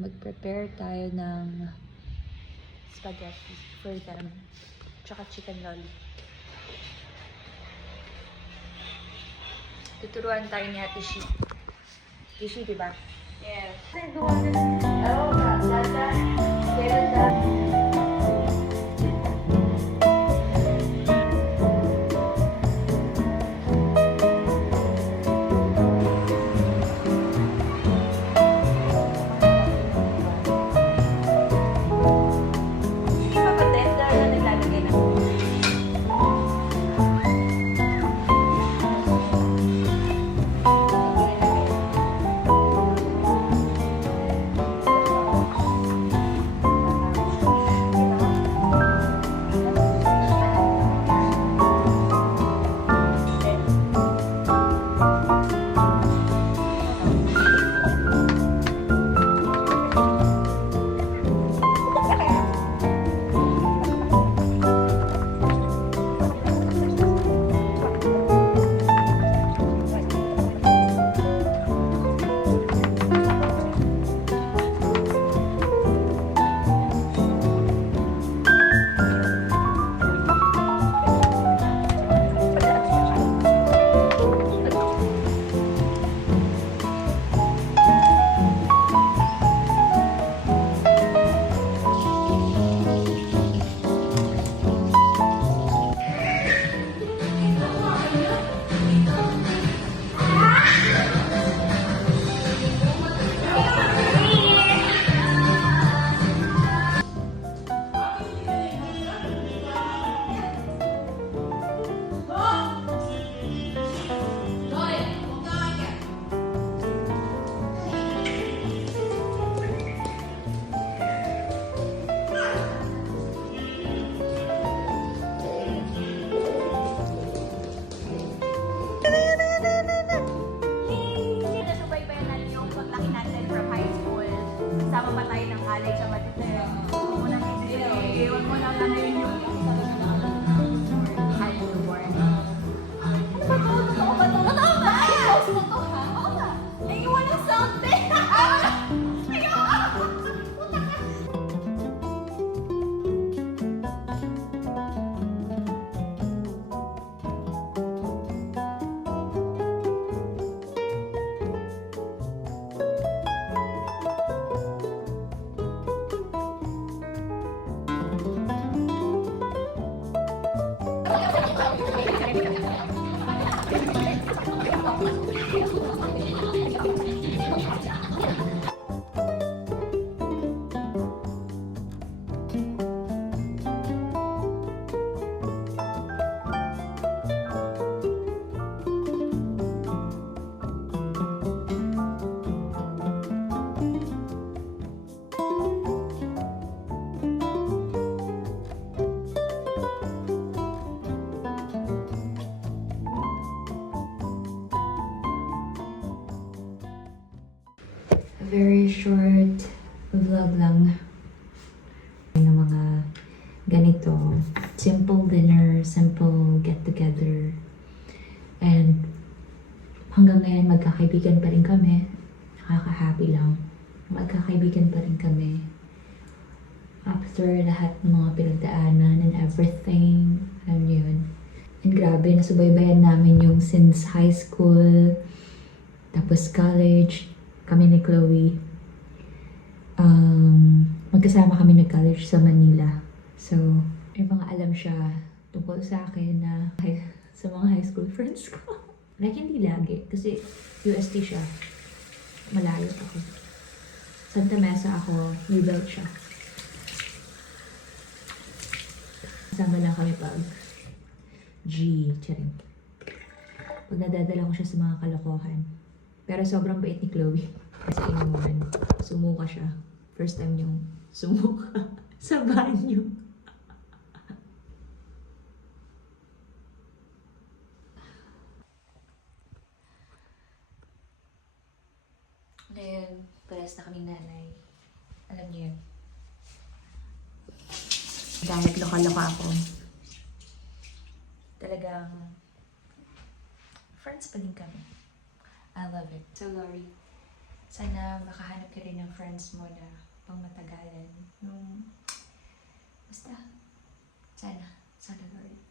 Mag-prepare tayo ng spaghetti for them. Tsaka chicken lolly. Tuturuan tayo ni Ate Shi. Ate Shi, diba? Yes. Nasubaybayan natin yung paglaki natin from high school. Sama pa tayo ng college sa Matite. Huwag mo nang hindi. Huwag mo nang nanayin yung high school born. Totoo ba? Totoo ba? Ay, totoo ha? Oo ba? Ay, walang something. Very short vlog lang ng mga ganito. Simple dinner, simple get-together. And hanggang ngayon magkakaibigan pa rin kami. Nakaka-happy lang. Magkakaibigan pa rin kami. After lahat ng mga pinagdaanan and everything. Alam niyo yun. And grabe, nasubaybayan namin yung since high school, tapos college, kami ni Chloe. Magkasama kami nag-college sa Manila. So, may mga alam siya tungkol sa akin na sa mga high school friends ko. Like, hindi lagi. Kasi UST siya. Malayo ako. Santa Mesa ako, New Belt siya. Kasama lang kami pag charing. Pag nadadala ko siya sa mga kalokohan. Pero sobrang bait ni Chloe. Kasi inuman, sumuka siya. First time niyang sumuka sa banyo. Ngayon, parehas na kaming nanay. Alam niyo yun. Kahit loka-loka ako, talagang friends pa din kami. I love it. So, Lori, Sana makahanap ka rin ng friends mo na pang matagalan. Basta, sana, Lord.